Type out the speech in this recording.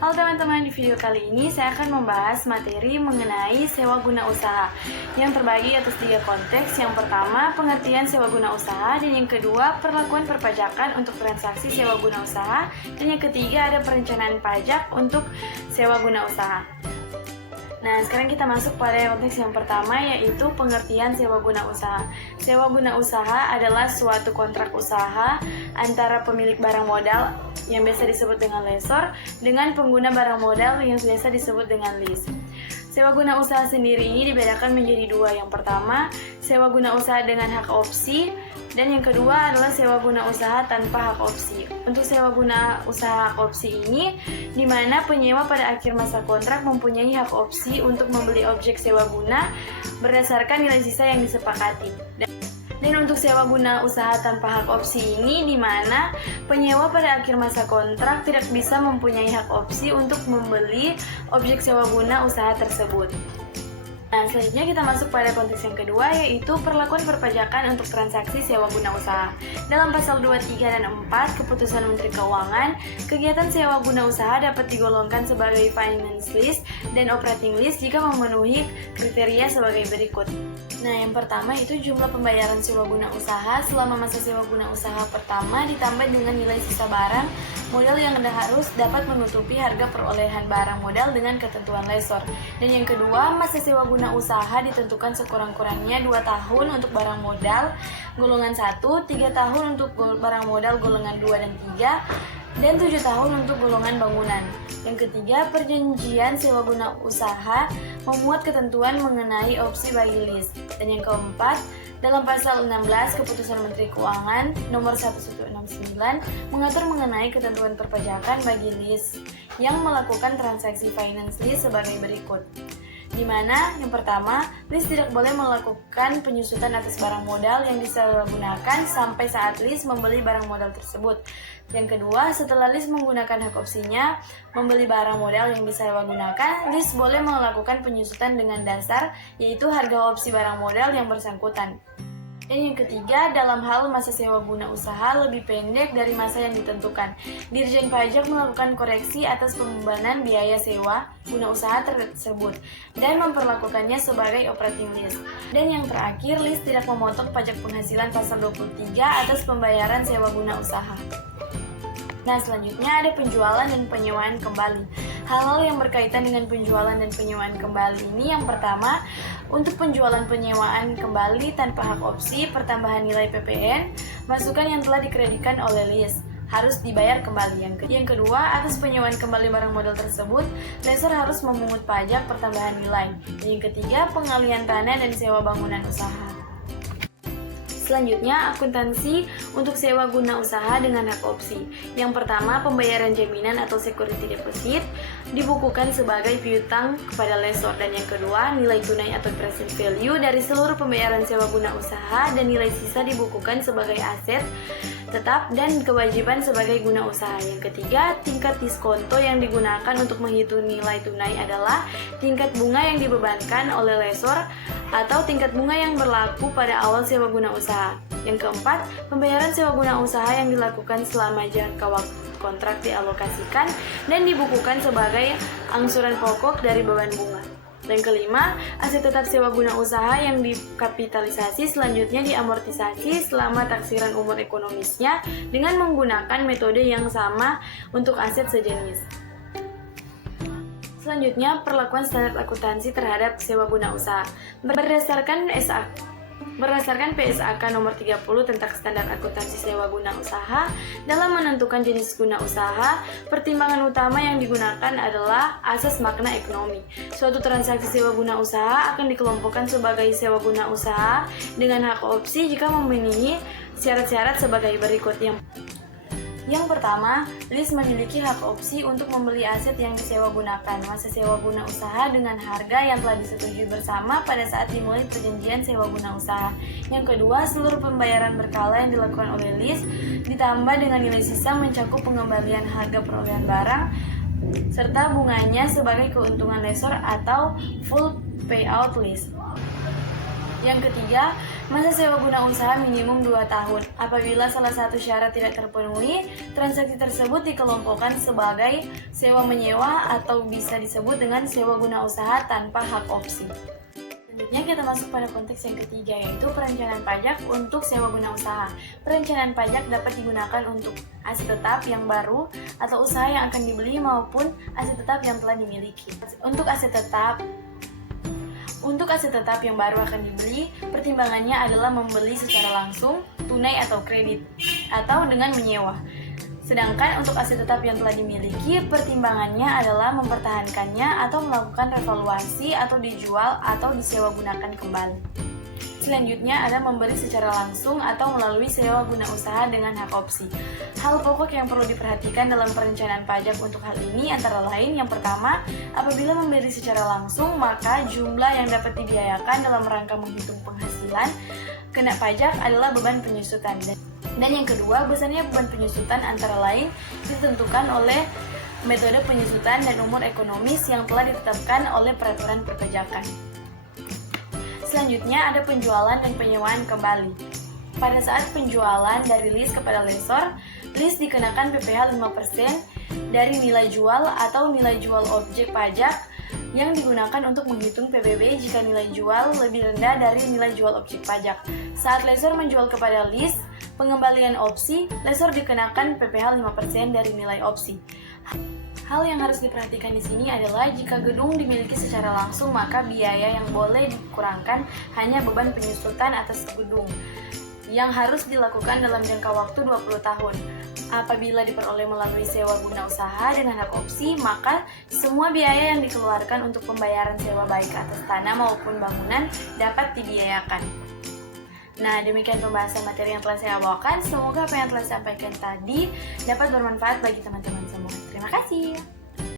Halo teman-teman, di video kali ini saya akan membahas materi mengenai sewa guna usaha yang terbagi atas 3 konteks. Yang pertama, pengertian sewa guna usaha, dan yang kedua, perlakuan perpajakan untuk transaksi sewa guna usaha, dan yang ketiga, ada perencanaan pajak untuk sewa guna usaha. Nah, sekarang kita masuk pada konteks yang pertama, yaitu pengertian sewa guna usaha. Sewa guna usaha adalah suatu kontrak usaha antara pemilik barang modal yang biasa disebut dengan lessor dengan pengguna barang modal yang biasa disebut dengan lease. Sewa guna usaha sendiri ini dibedakan menjadi 2. Yang pertama, sewa guna usaha dengan hak opsi, dan yang kedua adalah sewa guna usaha tanpa hak opsi. Untuk sewa guna usaha hak opsi ini, di mana penyewa pada akhir masa kontrak mempunyai hak opsi untuk membeli objek sewa guna berdasarkan nilai sisa yang disepakati. Dan untuk sewa guna usaha tanpa hak opsi ini, di mana penyewa pada akhir masa kontrak tidak bisa mempunyai hak opsi untuk membeli objek sewa guna usaha tersebut. Nah, selanjutnya kita masuk pada konteks yang kedua, yaitu perlakuan perpajakan untuk transaksi sewa guna usaha. Dalam pasal 23 dan 4 Keputusan Menteri Keuangan, kegiatan sewa guna usaha dapat digolongkan sebagai finance lease dan operating lease jika memenuhi kriteria sebagai berikut. Nah, yang pertama itu jumlah pembayaran sewa guna usaha selama masa sewa guna usaha pertama ditambah dengan nilai sisa barang modal yang harus dapat menutupi harga perolehan barang modal dengan ketentuan lessor. Dan yang kedua, masa sewa guna usaha ditentukan sekurang-kurangnya 2 tahun untuk barang modal golongan 1, 3 tahun untuk barang modal golongan 2 dan 3, dan 7 tahun untuk golongan bangunan. Yang ketiga, perjanjian sewa guna usaha memuat ketentuan mengenai opsi bagi lease. Dan yang keempat, dalam pasal 16 Keputusan Menteri Keuangan nomor 1169 mengatur mengenai ketentuan perpajakan bagi lease yang melakukan transaksi finance lease sebagai berikut. Di mana yang pertama, lease tidak boleh melakukan penyusutan atas barang modal yang disalahgunakan sampai saat lease membeli barang modal tersebut. Yang kedua, setelah lease menggunakan hak opsinya membeli barang modal yang disalahgunakan, lease boleh melakukan penyusutan dengan dasar yaitu harga opsi barang modal yang bersangkutan. Dan yang ketiga, dalam hal masa sewa guna usaha lebih pendek dari masa yang ditentukan, Dirjen Pajak melakukan koreksi atas pembebanan biaya sewa guna usaha tersebut dan memperlakukannya sebagai operating lease. Dan yang terakhir, lease tidak memotong pajak penghasilan pasal 23 atas pembayaran sewa guna usaha. Nah, selanjutnya ada penjualan dan penyewaan kembali. Hal-hal yang berkaitan dengan penjualan dan penyewaan kembali ini, yang pertama, untuk penjualan penyewaan kembali tanpa hak opsi, pertambahan nilai PPN, masukan yang telah dikreditkan oleh lease harus dibayar kembali. Yang kedua, atas penyewaan kembali barang modal tersebut, lessor harus memungut pajak pertambahan nilai. Dan yang ketiga, pengalihan tanah dan sewa bangunan usaha. Selanjutnya, akuntansi untuk sewa guna usaha dengan hak opsi. Yang pertama, pembayaran jaminan atau security deposit dibukukan sebagai piutang kepada lessor. Dan yang kedua, nilai tunai atau present value dari seluruh pembayaran sewa guna usaha dan nilai sisa dibukukan sebagai aset tetap dan kewajiban sebagai guna usaha. Yang ketiga, tingkat diskonto yang digunakan untuk menghitung nilai tunai adalah tingkat bunga yang dibebankan oleh lessor atau tingkat bunga yang berlaku pada awal sewa guna usaha. Yang keempat, pembayaran sewa guna usaha yang dilakukan selama jangka waktu kontrak dialokasikan dan dibukukan sebagai angsuran pokok dari beban bunga. Dan kelima, aset tetap sewa guna usaha yang dikapitalisasi selanjutnya diamortisasi selama taksiran umur ekonomisnya dengan menggunakan metode yang sama untuk aset sejenis. Selanjutnya, perlakuan standar akuntansi terhadap sewa guna usaha. Berdasarkan PSAK nomor 30 tentang standar akuntansi sewa guna usaha, dalam menentukan jenis guna usaha, pertimbangan utama yang digunakan adalah asas makna ekonomi. Suatu transaksi sewa guna usaha akan dikelompokkan sebagai sewa guna usaha dengan hak opsi jika memenuhi syarat-syarat sebagai berikut. Yang pertama, lease memiliki hak opsi untuk membeli aset yang disewa gunakan. Masa sewa guna usaha dengan harga yang telah disetujui bersama pada saat dimulai perjanjian sewa guna usaha. Yang kedua, seluruh pembayaran berkala yang dilakukan oleh lease ditambah dengan nilai sisa mencakup pengembalian harga perolehan barang serta bunganya sebagai keuntungan lessor atau full payout lease. Yang ketiga, Masa sewa guna usaha minimum 2 tahun. Apabila salah satu syarat tidak terpenuhi, transaksi tersebut dikelompokkan sebagai sewa menyewa atau bisa disebut dengan sewa guna usaha tanpa hak opsi. Selanjutnya kita masuk pada konteks yang ketiga, yaitu perencanaan pajak untuk sewa guna usaha. Perencanaan pajak dapat digunakan untuk aset tetap yang baru atau usaha yang akan dibeli maupun aset tetap yang telah dimiliki. Untuk aset tetap yang baru akan dibeli, pertimbangannya adalah membeli secara langsung, tunai atau kredit, atau dengan menyewa. Sedangkan untuk aset tetap yang telah dimiliki, pertimbangannya adalah mempertahankannya atau melakukan revaluasi atau dijual atau disewa gunakan kembali. Selanjutnya ada membeli secara langsung atau melalui sewa guna usaha dengan hak opsi. Hal pokok yang perlu diperhatikan dalam perencanaan pajak untuk hal ini antara lain yang pertama, apabila membeli secara langsung maka jumlah yang dapat dibiayakan dalam rangka menghitung penghasilan kena pajak adalah beban penyusutan. Dan yang kedua, besarnya beban penyusutan antara lain ditentukan oleh metode penyusutan dan umur ekonomis yang telah ditetapkan oleh peraturan perpajakan. Selanjutnya ada penjualan dan penyewaan kembali. Pada saat penjualan dari lease kepada lessor, lease dikenakan PPh 5% dari nilai jual atau nilai jual objek pajak yang digunakan untuk menghitung PBB jika nilai jual lebih rendah dari nilai jual objek pajak. Saat lessor menjual kepada lease, pengembalian opsi, lessor dikenakan PPh 5% dari nilai opsi. Hal yang harus diperhatikan di sini adalah jika gedung dimiliki secara langsung, maka biaya yang boleh dikurangkan hanya beban penyusutan atas gedung yang harus dilakukan dalam jangka waktu 20 tahun. Apabila diperoleh melalui sewa guna usaha dengan hak opsi, maka semua biaya yang dikeluarkan untuk pembayaran sewa baik atas tanah maupun bangunan dapat dibiayakan. Nah, demikian pembahasan materi yang telah saya bawakan. Semoga apa yang telah saya sampaikan tadi dapat bermanfaat bagi teman-teman semua. Terima kasih.